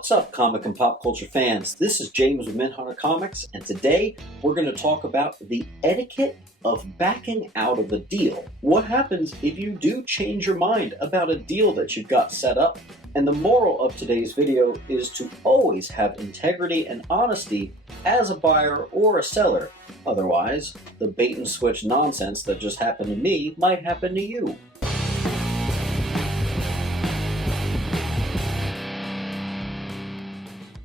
What's up, comic and pop culture fans? This is James with Minhunter Comics, and today we're going to talk about the etiquette of backing out of a deal. What happens if you do change your mind about a deal that you've got set up? And the moral of today's video is to always have integrity and honesty as a buyer or a seller. Otherwise, the bait and switch nonsense that just happened to me might happen to you.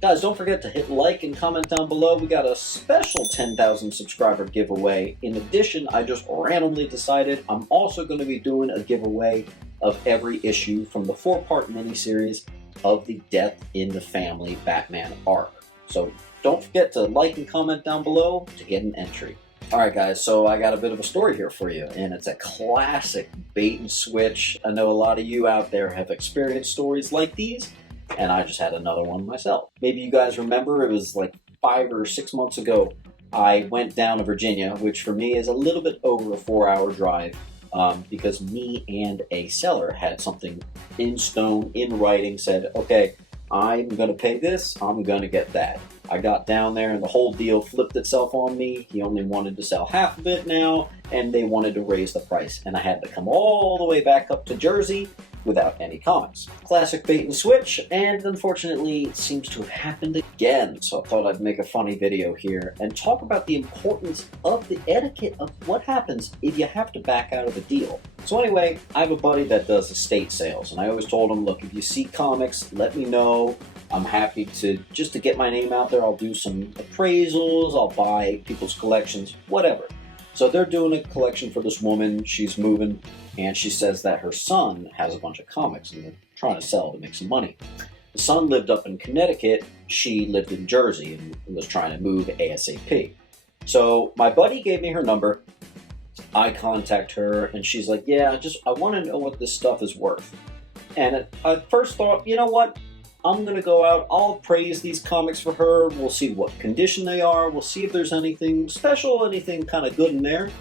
Guys, don't forget to hit like and comment down below. We got a special 10,000 subscriber giveaway. In addition, I just randomly decided I'm also going to be doing a giveaway of every issue from the 4-part miniseries of the Death in the Family Batman arc. So don't forget to like and comment down below to get an entry. Alright guys, so I got a bit of a story here for you, and it's a classic bait and switch. I know a lot of you out there have experienced stories like these, and I just had another one myself. Maybe you guys remember, it was like 5 or 6 months ago, I went down to Virginia, which for me is a little bit over a 4-hour drive, because me and a seller had something in stone, in writing, said, okay, I'm going to pay this, I'm going to get that. I got down there and the whole deal flipped itself on me. He only wanted to sell half of it now, and they wanted to raise the price. And I had to come all the way back up to Jersey without any comics. Classic bait and switch, and unfortunately it seems to have happened again. So I thought I'd make a funny video here and talk about the importance of the etiquette of what happens if you have to back out of a deal. So anyway, I have a buddy that does estate sales, and I always told him, look, if you see comics, let me know. I'm happy to, just to get my name out there, I'll do some appraisals, I'll buy people's collections, whatever. So they're doing a collection for this woman, she's moving, and she says that her son has a bunch of comics and they're trying to sell to make some money. The son lived up in Connecticut, she lived in Jersey and was trying to move ASAP. So my buddy gave me her number, I contact her, and she's like, yeah, I want to know what this stuff is worth. And I first thought, you know what? I'm going to go out, I'll appraise these comics for her, we'll see what condition they are, we'll see if there's anything special, anything kind of good in there,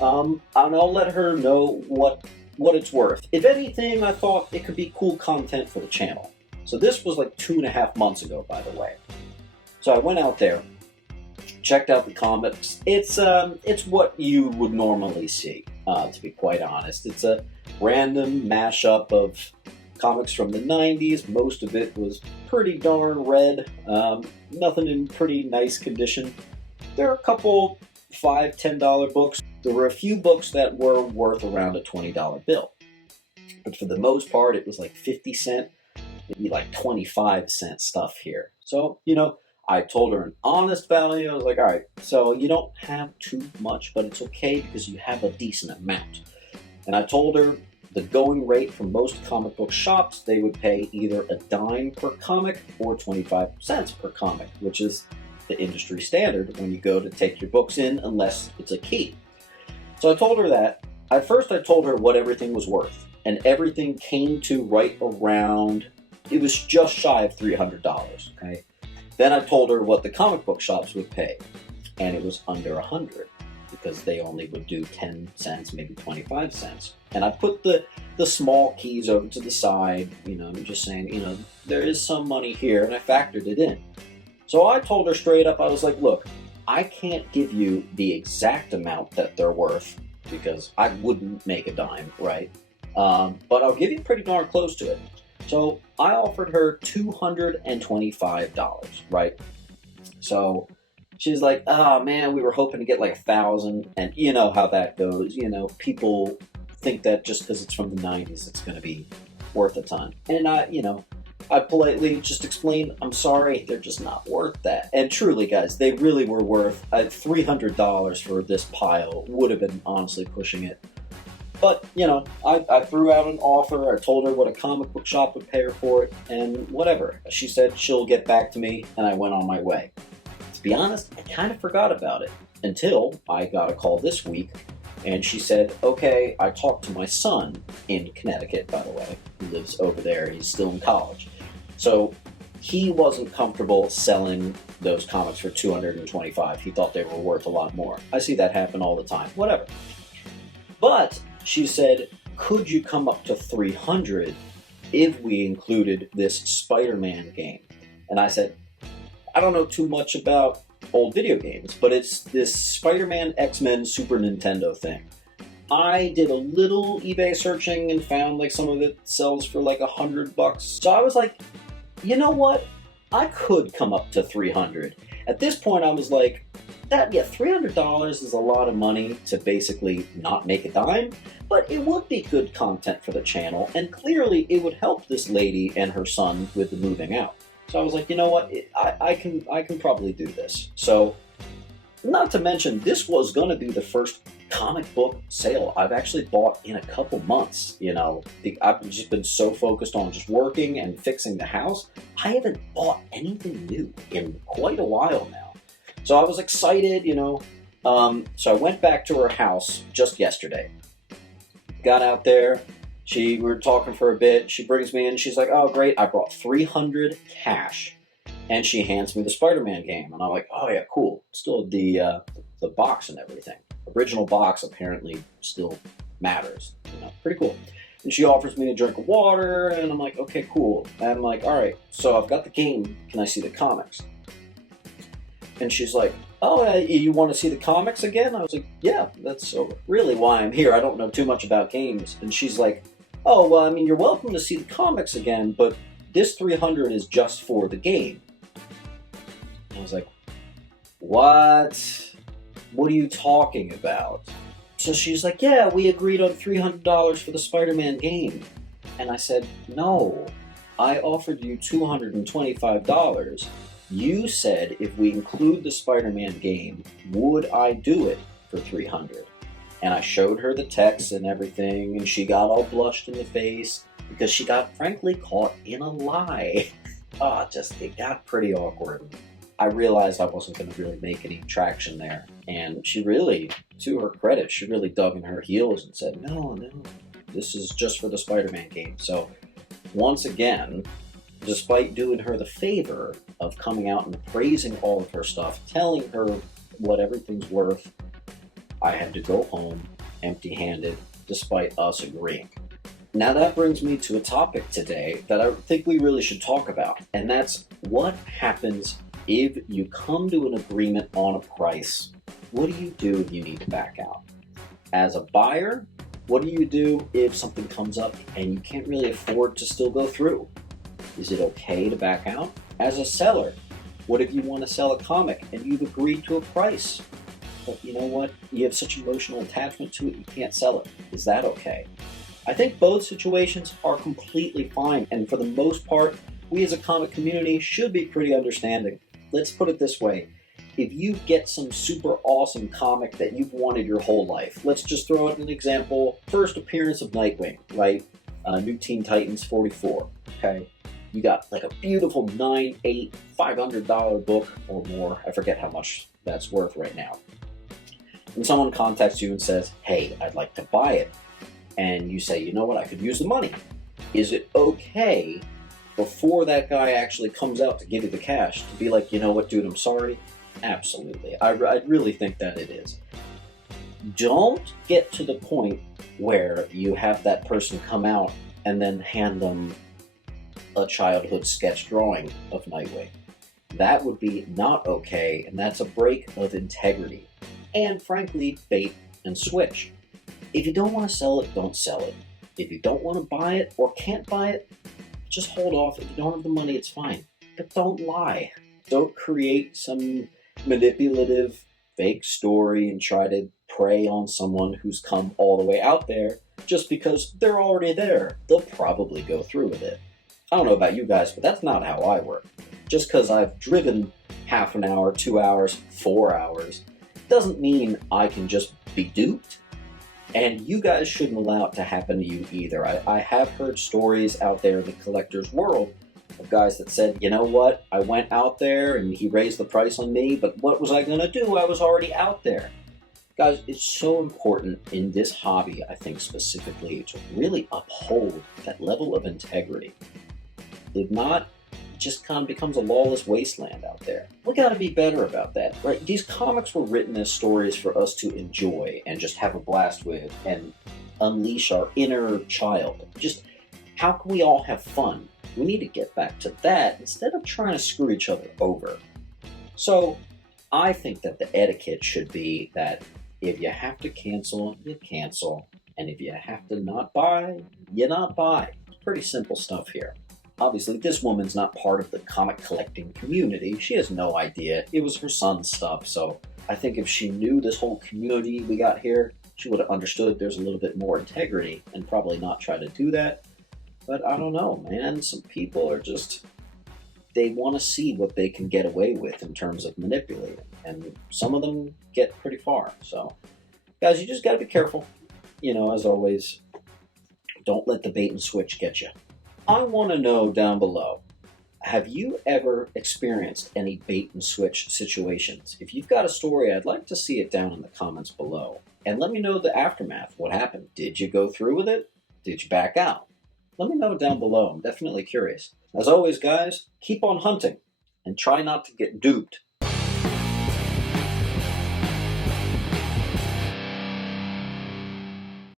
and I'll let her know what it's worth. If anything, I thought it could be cool content for the channel. So this was like 2.5 months ago, by the way. So I went out there, checked out the comics. It's what you would normally see, to be quite honest. It's a random mashup of comics from the 90s. Most of it was pretty darn red, nothing in pretty nice condition. There are a couple $5, $10 books. There were a few books that were worth around a $20 bill. But for the most part, it was like 50 cent, maybe like 25 cent stuff here. So, you know, I told her an honest value. I was like, all right, so you don't have too much, but it's okay because you have a decent amount. And I told her the going rate for most comic book shops, they would pay either a dime per comic or 25 cents per comic, which is the industry standard when you go to take your books in, unless it's a key. So I told her that. At first I told her what everything was worth, and everything came to right around, it was just shy of $300, okay? Then I told her what the comic book shops would pay, and it was under 100. Because they only would do 10 cents, maybe 25 cents. And I put the small keys over to the side, you know, I'm just saying, you know, there is some money here, and I factored it in. So I told her straight up, I was like, look, I can't give you the exact amount that they're worth, because I wouldn't make a dime, right? But I'll give you pretty darn close to it. So I offered her $225, right? So she's like, oh man, we were hoping to get like 1,000, and you know how that goes. You know, people think that just because it's from the 90s, it's going to be worth a ton. And I politely just explained, I'm sorry, they're just not worth that. And truly, guys, they really were worth $300 for this pile. Would have been honestly pushing it. But, you know, I threw out an offer. I told her what a comic book shop would pay her for it, and whatever. She said she'll get back to me, and I went on my way. To be honest, I kind of forgot about it until I got a call this week, and she said, okay, I talked to my son in Connecticut, by the way. He lives over there. He's still in college. So he wasn't comfortable selling those comics for $225. He thought they were worth a lot more. I see that happen all the time. Whatever. But she said, could you come up to $300 if we included this Spider-Man game? And I said, I don't know too much about old video games, but it's this Spider-Man X-Men Super Nintendo thing. I did a little eBay searching and found like some of it sells for like $100. So I was like, you know what? I could come up to 300. At this point, I was like, $300 is a lot of money to basically not make a dime, but it would be good content for the channel, and clearly it would help this lady and her son with the moving out. So I was like, you know what? I can probably do this. So, not to mention, this was going to be the first comic book sale I've actually bought in a couple months. You know, I've just been so focused on just working and fixing the house. I haven't bought anything new in quite a while now. So I was excited, you know. So I went back to her house just yesterday. Got out there. We were talking for a bit. She brings me in. She's like, oh, great. I brought $300 cash. And she hands me the Spider-Man game. And I'm like, oh, yeah, cool. Still the box and everything. Original box apparently still matters. You know, pretty cool. And she offers me a drink of water. And I'm like, okay, cool. And I'm like, all right, so I've got the game. Can I see the comics? And she's like, oh, you want to see the comics again? I was like, yeah, that's really why I'm here. I don't know too much about games. And she's like, oh, well, I mean, you're welcome to see the comics again, but this $300 is just for the game. I was like, what? What are you talking about? So she's like, yeah, we agreed on $300 for the Spider-Man game. And I said, no, I offered you $225. You said if we include the Spider-Man game, would I do it for $300? And I showed her the text and everything, and she got all blushed in the face because she got, frankly, caught in a lie. It got pretty awkward. I realized I wasn't going to really make any traction there. And she really, to her credit, she really dug in her heels and said, no, this is just for the Spider-Man game. So, once again, despite doing her the favor of coming out and appraising all of her stuff, telling her what everything's worth, I had to go home empty-handed, despite us agreeing. Now that brings me to a topic today that I think we really should talk about, and that's what happens if you come to an agreement on a price. What do you do if you need to back out? As a buyer, what do you do if something comes up and you can't really afford to still go through? Is it okay to back out? As a seller, what if you want to sell a comic and you've agreed to a price, but you know what? You have such emotional attachment to it, you can't sell it. Is that okay? I think both situations are completely fine, and for the most part, we as a comic community should be pretty understanding. Let's put it this way. If you get some super awesome comic that you've wanted your whole life, let's just throw out an example. First appearance of Nightwing, right? New Teen Titans 44, okay? You got like a beautiful $9, $8, $500 book or more. I forget how much that's worth right now. And someone contacts you and says, hey, I'd like to buy it. And you say, you know what, I could use the money. Is it okay before that guy actually comes out to give you the cash to be like, you know what, dude, I'm sorry? Absolutely. I really think that it is. Don't get to the point where you have that person come out and then hand them a childhood sketch drawing of Nightwing. That would be not okay, and that's a break of integrity. And frankly, bait and switch. If you don't want to sell it, don't sell it. If you don't want to buy it or can't buy it, just hold off. If you don't have the money, it's fine. But don't lie. Don't create some manipulative, fake story and try to prey on someone who's come all the way out there just because they're already there. They'll probably go through with it. I don't know about you guys, but that's not how I work. Just because I've driven half an hour, 2 hours, 4 hours, doesn't mean I can just be duped. And you guys shouldn't allow it to happen to you either. I have heard stories out there in the collector's world of guys that said, you know what, I went out there and he raised the price on me, but what was I going to do? I was already out there. Guys, it's so important in this hobby, I think specifically, to really uphold that level of integrity. If not, it just kind of becomes a lawless wasteland out there. We got to be better about that, right? These comics were written as stories for us to enjoy and just have a blast with and unleash our inner child. Just How can we all have fun? We need to get back to that instead of trying to screw each other over. So I think that the etiquette should be that if you have to cancel, you cancel. And if you have to not buy, you not buy. It's pretty simple stuff here. Obviously, this woman's not part of the comic collecting community. She has no idea. It was her son's stuff. So I think if she knew this whole community we got here, she would have understood there's a little bit more integrity and probably not try to do that. But I don't know, man. Some people are just, they want to see what they can get away with in terms of manipulating. And some of them get pretty far. So, guys, you just got to be careful. As always, don't let the bait and switch get you. I want to know down below, have you ever experienced any bait and switch situations? If you've got a story, I'd like to see it down in the comments below. And let me know the aftermath. What happened? Did you go through with it? Did you back out? Let me know down below. I'm definitely curious. As always, guys, keep on hunting and try not to get duped.